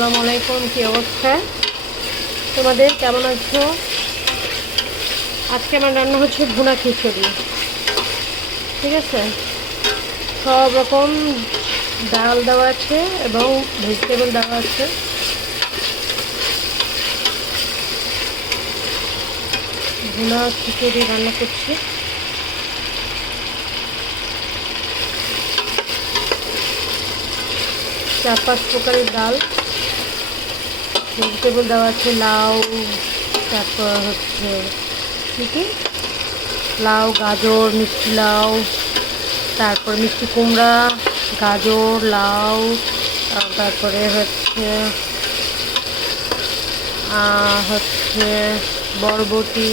আসসালামু আলাইকুম। কী অবস্থা তোমাদের, কেমন আছো? আজকে আমার রান্না হচ্ছে ভুনা খিচুড়ি। ঠিক আছে, সব রকম ডাল দেওয়া আছে এবং ভেজিটেবল দেওয়া আছে। ভুনা খিচুড়ি রান্না করছি। চার পাঁচ প্রকারের ডাল, ভেজিটেবল দেওয়া আছে, লাউ, তারপর হচ্ছে কী লাউ, গাজর, মিষ্টি লাউ, তারপর মিষ্টি কুমড়া, গাজর, লাউ, তারপরে হচ্ছে হচ্ছে বরবটি,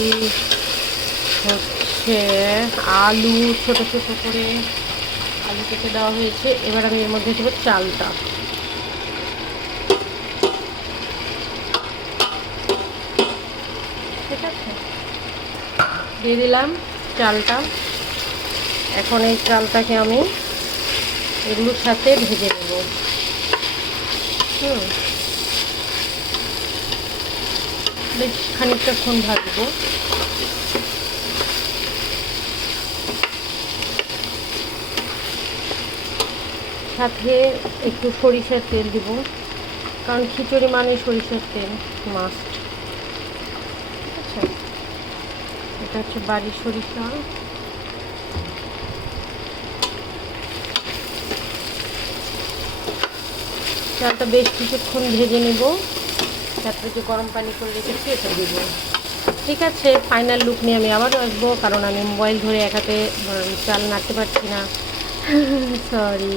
হচ্ছে আলু, ছোটো ছোটো করে আলু কেটে দেওয়া হয়েছে। এবার আমি এর মধ্যে দেবো চালটা। ঠিক আছে, দিয়ে দিলাম চালটা। এখন এই চালটাকে আমি এগুলোর সাথে ভেজে নেব। বেশ খানিকটাক্ষণ ভাজবো। সাথে একটু সরিষার তেল দিব, কারণ খিচুড়ি মানে সরিষার তেল মাস্ট। ঠিক আছে, এটা হচ্ছে বাড়ির সরিষা। চালটা বেশ কিছুক্ষণ ভেজে নেব, তারপরে যে গরম পানি করে রেখেছি এটা দিব। ঠিক আছে, ফাইনাল লুক নিয়ে আমি আবারও আসবো, কারণ আমি মোবাইল ধরে এক হাতে চাল নাড়তে পারছি না। সরি।